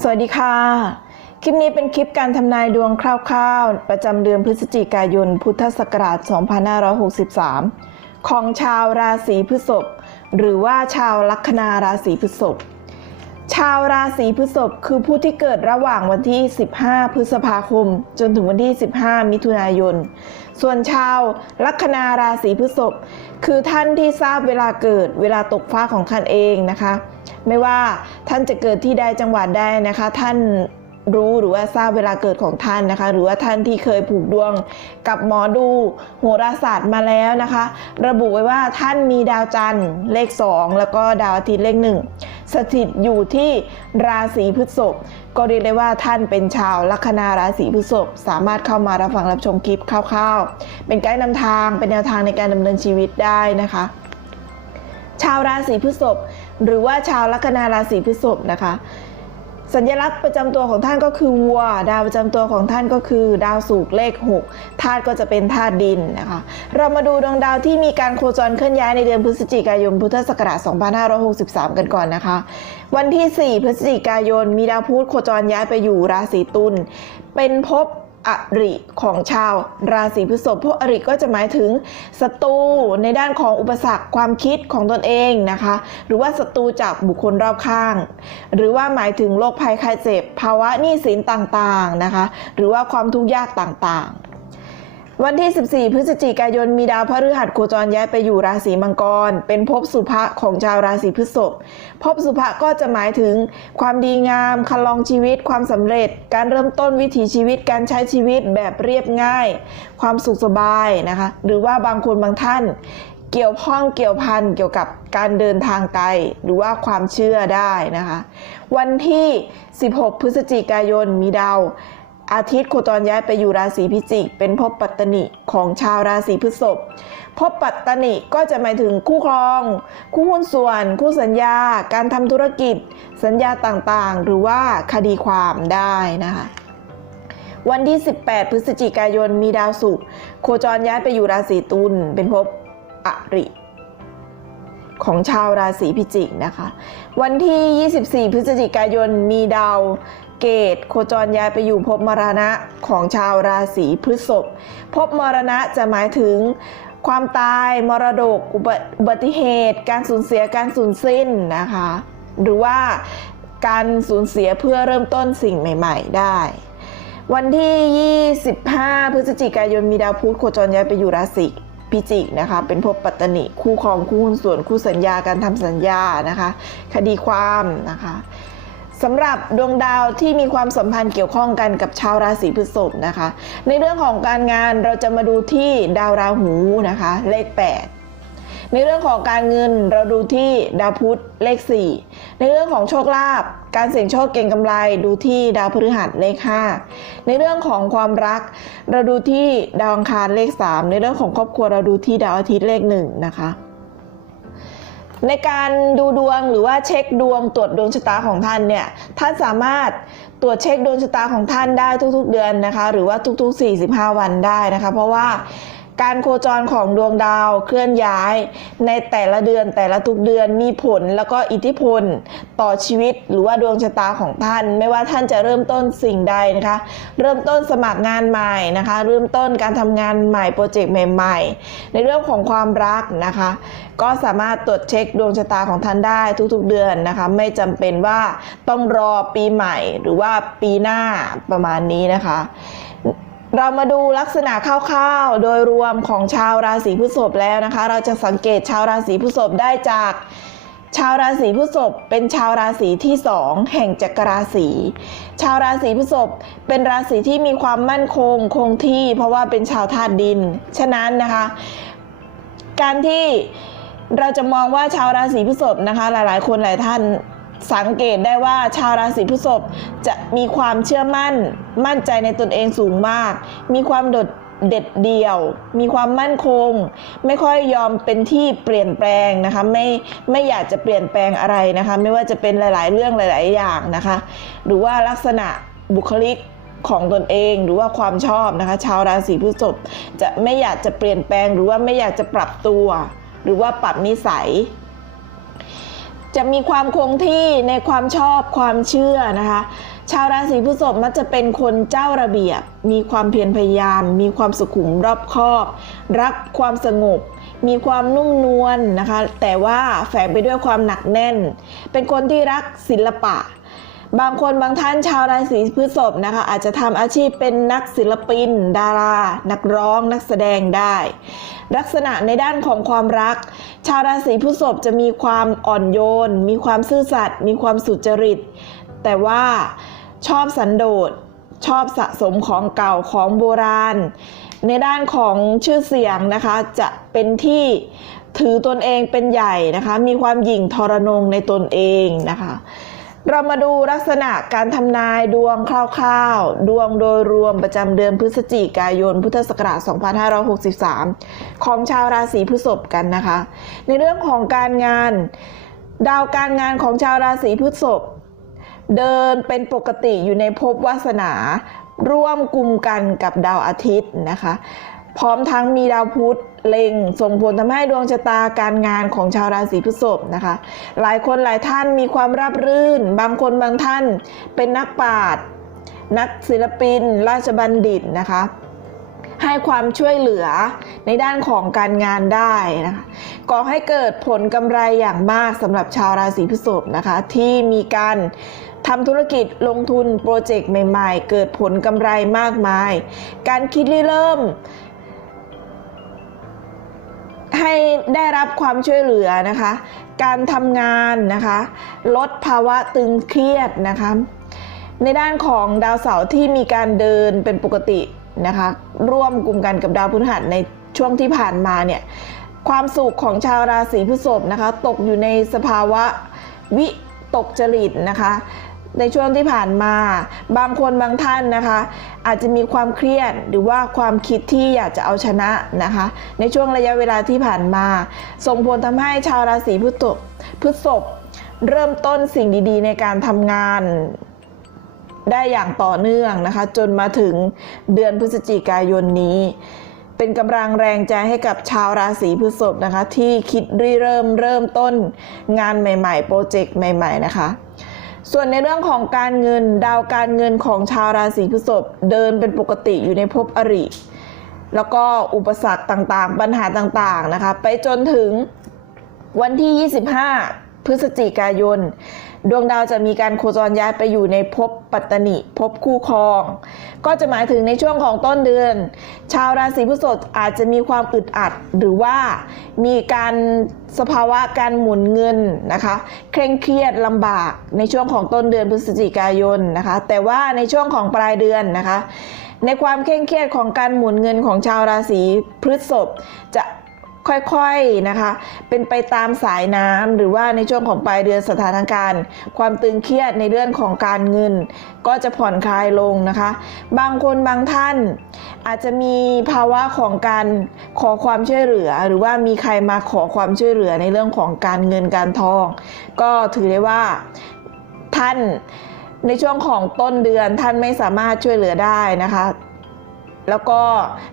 สวัสดีค่ะ คลิปนี้เป็นคลิปการทำนายดวงคร่าวๆ ประจำเดือนพฤศจิกายน พุทธศักราช 2563 ของชาวราศีพฤษภหรือว่าชาวลัคนาราศีพฤษภชาวราศีพฤษภคือผู้ที่เกิดระหว่างวันที่ 15 พฤษภาคม จนถึงวันที่ 15 มิถุนายน ส่วนชาวลัคนาราศีพฤษภคือท่านที่ทราบเวลาเกิดเวลาตกฟ้าของท่านเองนะคะ ไม่ว่าท่านจะเกิดที่ใดจังหวัดใดนะคะ ท่าน รู้หรือว่าทราบเวลาเกิดของท่านนะคะ หรือว่าท่านที่เคยผูกดวงกับหมอดูโหราศาสตร์มาแล้วนะคะ ระบุไว้ว่าท่านมีดาวจันทร์เลข 2 แล้วก็ดาวอาทิตย์เลขหนึ่งสถิตอยู่ที่ราศีพฤษภก็เรียกได้ว่าท่านเป็นชาวลัคนาราศีพฤษภสามารถเข้ามารับฟังรับชมคลิปคร่าวๆ เป็นไกด์นำทางเป็นแนวทางในการดำเนินชีวิตได้นะคะ ชาวราศีพฤษภหรือว่าชาวลัคนาราศีพฤษภนะคะ สัญลักษณ์ประจำตัวของท่านก็คือวัว ดาวประจำตัวของท่านก็คือ ดาวศุกร์เลข6ธาตุก็จะเป็นธาตุดินนะคะ เรามาดูดวงดาวที่มีการโคจรเคลื่อนย้ายในเดือนพฤศจิกายนพุทธศักราช2563 กันก่อนนะคะ วันที่ 4 พฤศจิกายนมีดาวพุธโคจรย้ายไปอยู่ราศีตุลเป็นภพ อริของชาวราศีพฤษภพวกอริก็จะหมายถึงศัตรูในด้านของอุปสรรคความคิดของตนเองนะคะ หรือว่าศัตรูจากบุคคลรอบข้าง หรือว่าหมายถึงโรคภัยไข้เจ็บ ภาวะหนี้สินต่างๆนะคะ หรือว่าความทุกข์ยากต่างๆ วันที่ 14 พฤศจิกายน มีดาวพฤหัสโคจรย้ายไปอยู่ราศีมังกร เป็นภพสุภะของชาวราศีพฤษภภพสุภะก็จะหมายถึง ความดีงาม คันลองชีวิต ความสำเร็จ การเริ่มต้นวิถีชีวิต การใช้ชีวิตแบบเรียบง่าย ความสุขสบายนะคะ หรือว่าบางคนบางท่าน เกี่ยวข้องเกี่ยวพันเกี่ยวกับการเดินทางไกลหรือว่าความเชื่อได้นะคะ วันที่ 16 พฤศจิกายน มีดาว อาทิตย์โคจรย้ายไปอยู่ราศีพิจิก เป็นภพปัตตนิของชาวราศีพฤษภภพปัตตนิก็จะหมายถึงคู่ครอง คู่หุ้นส่วน คู่สัญญา การทำธุรกิจ สัญญาต่างๆ หรือว่าคดีความได้นะคะวันที่ 18 พฤศจิกายนมีดาวศุกร์โคจรย้ายไปอยู่ราศีตุลเป็นภพอริของชาวราศีพิจิกนะคะ วันที่ 24 พฤศจิกายนมีดาว เกตโคจรย้ายไปอยู่ภพมรณะของชาวราศีพฤษภภพมรณะจะหมายถึงความตาย มรดก อุบัติเหตุ การสูญเสียการสูญสิ้นนะคะ หรือว่าการสูญเสียเพื่อเริ่มต้นสิ่งใหม่ ๆ ได้ วันที่ 25 พฤศจิกายนมีดาวพุธโคจรย้ายไปอยู่ราศีพิจิกนะคะ เป็นภพปัตตนิคู่ครองคู่หุ้นส่วนคู่สัญญาการทำสัญญานะคะ คดีความนะคะ สำหรับดวงดาวที่มีความสัมพันธ์เกี่ยวข้องกันกับชาวราศีพฤษภนะคะ ในเรื่องของการงานเราจะมาดูที่ดาวราหูนะคะ เลข 8 ในเรื่องของการเงินเราดูที่ดาวพุธเลข 4 ในเรื่องของโชคลาภการเสี่ยงโชคเก่งกำไรดูที่ดาวพฤหัสเลข 5 ในเรื่องของความรัก เราดูที่ดาวอังคารเลข 3 ในเรื่องของครอบครัวเราดูที่ดาวอาทิตย์เลข1นะคะ ในการดูดวงหรือว่าเช็คดวงตรวจดวงชะตาของท่านเนี่ยท่านสามารถตรวจเช็คดวงชะตาของท่านได้ทุก ๆ เดือนนะคะ หรือว่าทุก ๆ 45 วันได้นะคะ เพราะว่า การโคจรของดวงดาวเคลื่อนย้าย ในแต่ละเดือนแต่ละทุกเดือนมีผลแล้วก็อิทธิพล ต่อชีวิตหรือว่าดวงชะตาของท่าน ไม่ว่าท่านจะเริ่มต้นสิ่งใดนะคะ เริ่มต้นสมัครงานใหม่นะคะ เริ่มต้นการทำงานใหม่โปรเจกต์ใหม่ๆ ในเรื่องของความรักนะคะ ก็สามารถตรวจเช็คดวงชะตาของท่านได้ทุกๆเดือนนะคะ ไม่จำเป็นว่าต้องรอปีใหม่ หรือว่าปีหน้าประมาณนี้นะคะ เรามาดูลักษณะคร่าวๆ โดยรวมของชาวราศีพฤษภแล้วนะคะ เราจะสังเกตชาวราศีพฤษภได้จาก ชาวราศีพฤษภเป็นชาวราศีที่สองแห่งจักรราศีชาวราศีพฤษภเป็นราศีที่มีความมั่นคงคงที่เพราะว่าเป็นชาวธาตุดิน ฉะนั้นนะคะ การที่เราจะมองว่าชาวราศีพฤษภนะคะ หลายๆ คนหลายท่าน สังเกตได้ว่าชาวราศีพฤษภจะมีความเชื่อมั่น มั่นใจในตนเองสูงมาก มีความโดดเด็ดเดี่ยว มีความมั่นคง ไม่ค่อยยอมเป็นที่เปลี่ยนแปลงนะคะ ไม่ไม่อยากจะเปลี่ยนแปลงอะไรนะคะ ไม่ว่าจะเป็นหลาย ๆ เรื่องหลาย ๆ อย่างนะคะ หรือว่าลักษณะบุคลิกของตนเองหรือว่าความชอบนะคะ ชาวราศีพฤษภจะไม่อยากจะเปลี่ยนแปลงหรือว่าไม่อยากจะปรับตัว หรือว่าปรับนิสัย จะมีความคงที่ในความชอบความเชื่อนะคะ ชาวราศีพฤษภมักจะเป็นคนเจ้าระเบียบ มีความเพียรพยายาม มีความสุขุมรอบคอบ รักความสงบ มีความนุ่มนวลนะคะ แต่ว่าแฝงไปด้วยความหนักแน่น เป็นคนที่รักศิลปะ บางคนบางท่านชาวราศีพฤษภนะคะ อาจจะทำอาชีพเป็นนักศิลปิน ดารา นักร้อง นักแสดงได้ ลักษณะในด้านของความรัก ชาวราศีพฤษภจะมีความอ่อนโยน มีความซื่อสัตย์มีความสุจริต แต่ว่าชอบสันโดษชอบสะสมของเก่าของโบราณ ในด้านของชื่อเสียงนะคะ จะเป็นที่ถือตนเองเป็นใหญ่นะคะ มีความหยิ่งทรนงในตนเองนะคะ เรามาดูลักษณะการทำนายดวงคร่าวๆ ดวงโดยรวมประจำเดือนพฤศจิกายน พุทธศักราช 2563 ของชาวราศีพฤษภกันนะคะ ในเรื่องของการงาน ดาวการงานของชาวราศีพฤษภเดินเป็นปกติอยู่ในภพวาสนา ร่วมกลุ่มกันกับดาวอาทิตย์นะคะ พร้อมทั้งมีดาวพุธเล็งส่งผลทำให้ดวงชะตาการงานของชาวราศีพฤษภนะคะ หลายคนหลายท่านมีความราบรื่น บางคนบางท่านเป็นนักปราชญ์นักศิลปิน ราชบัณฑิตนะคะให้ความช่วยเหลือในด้านของการงานได้นะคะก่อให้เกิดผลกำไรอย่างมากสำหรับชาวราศีพฤษภนะคะ ที่มีการทำธุรกิจลงทุนโปรเจกต์ใหม่ ๆ เกิดผลกำไรมากมาย การคิดริเริ่ม ให้ได้รับความช่วยเหลือนะคะ การทำงานนะคะ ลดภาวะตึงเครียดนะคะ ในด้านของดาวเสาร์ที่มีการเดินเป็นปกตินะคะ ร่วมกลุ่มกันกับดาวพฤหัสในช่วงที่ผ่านมาเนี่ยความสุขของชาวราศีพฤษภนะคะ ตกอยู่ในสภาวะวิตกจริตนะคะ ในช่วงที่ผ่านมา บางคนบางท่านนะคะ อาจจะมีความเครียดหรือว่าความคิดที่อยากจะเอาชนะนะคะ ในช่วงระยะเวลาที่ผ่านมา ส่งผลทำให้ชาวราศีพฤษภพฤษภเริ่มต้นสิ่งดีๆ ในการทำงานได้อย่างต่อเนื่องนะคะ จนมาถึงเดือนพฤศจิกายนนี้ เป็นกำลังแรงใจให้กับชาวราศีพฤษภนะคะ ที่คิดริเริ่มเริ่มต้นงานใหม่ ๆ โปรเจกต์ใหม่ ๆ นะคะ ส่วนในเรื่องของการเงินดาวการเงินของชาวราศีพฤษภเดินเป็นปกติอยู่ในภพอริ แล้วก็อุปสรรคต่างๆ ปัญหาต่างๆนะคะ ไปจนถึงวันที่ 25 พฤศจิกายน ดวงดาวจะมีการโคจรย้ายไปอยู่ในภพปัตตนิภพคู่ครอง ก็จะหมายถึงในช่วงของต้นเดือน ชาวราศีพฤษภอาจจะมีความอึดอัด หรือว่ามีการสภาวะการหมุนเงินนะคะ เคร่งเครียดลำบากในช่วงของต้นเดือนพฤศจิกายนนะคะ แต่ว่าในช่วงของปลายเดือนนะคะ ในความเคร่งเครียดของการหมุนเงินของชาวราศีพฤษภจะ ค่อยๆนะคะ เป็นไปตามสายน้ำหรือว่าในช่วงของปลายเดือนสถานการณ์ ความตึงเครียดในเรื่องของการเงิน ก็จะผ่อนคลายลงนะคะ บางคนบางท่าน อาจจะมีภาวะของการขอความช่วยเหลือ หรือว่ามีใครมาขอความช่วยเหลือในเรื่องของการเงินการทอง ก็ถือได้ว่าท่านในช่วงของต้นเดือนท่านไม่สามารถช่วยเหลือได้นะคะ แล้วก็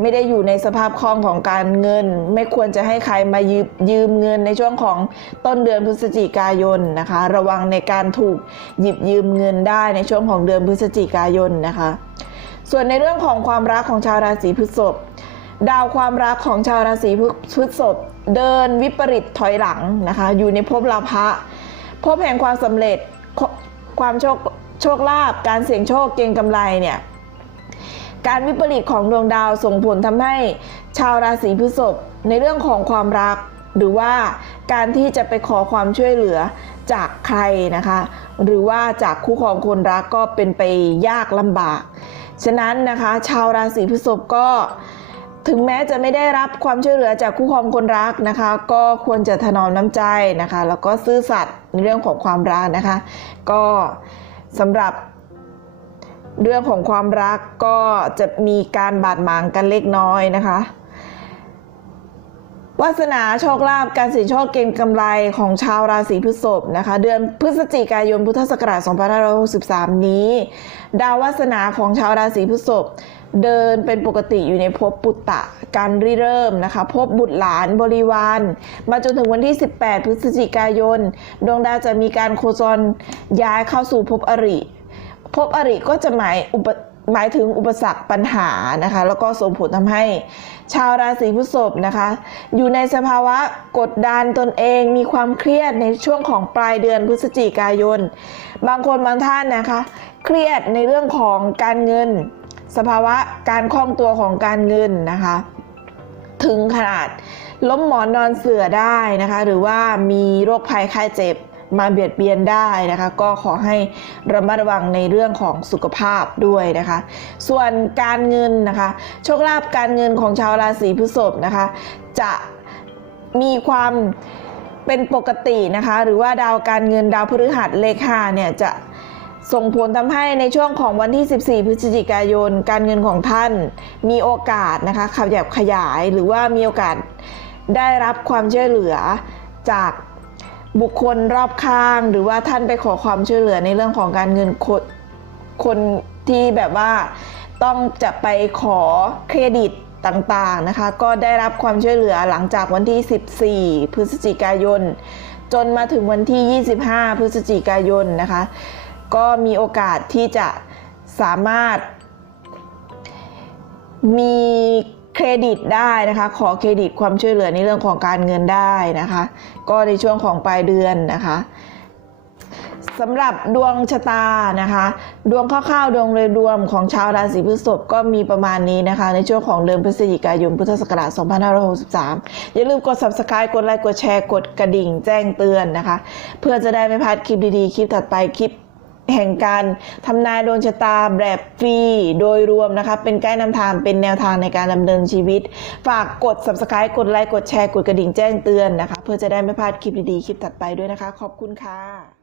ไม่ได้อยู่ในสภาพคล่องของการเงิน ไม่ควรจะให้ใครมายืมยืมเงินในช่วงของต้นเดือนพฤศจิกายนนะคะ ระวังในการถูกหยิบยืมเงินได้ในช่วงของเดือนพฤศจิกายนนะคะ ส่วนในเรื่องของความรักของชาวราศีพฤษภดาวความรักของชาวราศีพฤษภเดินวิปริตถอยหลังนะคะ อยู่ในภพลาภะภพแห่งความสำเร็จความโชคโชคลาภการเสี่ยงโชคเก็งกำไรเนี่ย การวิปริตของดวงดาวส่งผลทำให้ชาวราศีพฤษภในเรื่องของความรัก หรือว่าการที่จะไปขอความช่วยเหลือจากใครนะคะ หรือว่าจากคู่ครองคนรักก็เป็นไปยากลำบาก ฉะนั้นนะคะ ชาวราศีพฤษภก็ถึงแม้จะไม่ได้รับความช่วยเหลือจากคู่ครองคนรักนะคะ ก็ควรจะถนอมน้ำใจนะคะ แล้วก็ซื่อสัตย์ในเรื่องของความรักนะคะ ก็สำหรับ เรื่องของความรักก็จะมีการบาดหมางกันเล็กน้อยนะคะวาสนาโชคลาภการเสี่ยงโชคเกณฑ์กำไรของชาวราศีพฤษภนะคะ เดือนพฤศจิกายนพุทธศักราช2563 นี้ ดาววาสนาของชาวราศีพฤษภเดินเป็นปกติอยู่ในภพปุตตะการริเริ่มนะคะภพบุตรหลานบริวารมาจนถึงวันที่ 18 พฤศจิกายน ดวงดาวจะมีการโคจรย้ายเข้าสู่ภพอริ ภพอริก็จะหมายอุปหมายถึงอุปสรรคปัญหานะคะ แล้วก็ส่งผลทำให้ชาวราศีพฤษภนะคะ อยู่ในสภาวะกดดันตนเองมีความเครียดในช่วงของปลายเดือนพฤศจิกายน บางคนบางท่านนะคะ เครียดในเรื่องของการเงิน สภาวะการคล่องตัวของการเงินนะคะ ถึงขนาดล้มหมอนนอนเสือได้นะคะ หรือว่ามีโรคภัยไข้เจ็บ มาเบียดเบียนได้นะคะ ก็ขอให้ระมัดระวังในเรื่องของสุขภาพด้วยนะคะ ส่วนการเงินนะคะ โชคลาภการเงินของชาวราศีพฤษภนะคะ จะมีความเป็นปกตินะคะ หรือว่าดาวการเงินดาวพฤหัสเลขห้าเนี่ยจะส่งผลทำให้ในช่วงของวันที่ 14 พฤศจิกายน การเงินของท่านมีโอกาสนะคะขยับขยายหรือว่ามีโอกาสได้รับความช่วยเหลือจาก บุคคลรอบข้างหรือว่าท่านไปขอความช่วยเหลือในเรื่องของการเงินคนคนที่แบบว่าต้องจะไปขอเครดิตต่างๆนะคะ ก็ได้รับความช่วยเหลือหลังจากวันที่ 14 พฤศจิกายน จนมาถึงวันที่ 25 พฤศจิกายนนะคะ ก็มีโอกาสที่จะสามารถมี เครดิตได้นะคะ ขอเครดิตความช่วยเหลือในเรื่องของการเงินได้นะคะ ก็ในช่วงของปลายเดือนนะคะสำหรับดวงชะตานะคะ ดวงคร่าวๆดวงโดยรวมของชาวราศีพฤษภก็มีประมาณนี้นะคะ ในช่วงของเดือนพฤศจิกายนพุทธศักราช 2563 อย่าลืมกด subscribe กดไลค์กดแชร์กดกระดิ่งแจ้งเตือนนะคะ เพื่อจะได้ไม่พลาดคลิปดีๆ คลิปถัดไปคลิป แห่งการทำนายดวงชะตาแบบฟรีโดยรวมนะคะ เป็นไกด์นำทางเป็นแนวทางในการดำเนินชีวิต ฝากกด subscribe กดไลค์กดแชร์กดกระดิ่งแจ้งเตือนนะคะ เพื่อจะได้ไม่พลาดคลิปดีๆ คลิปถัดไปด้วยนะคะ ขอบคุณค่ะ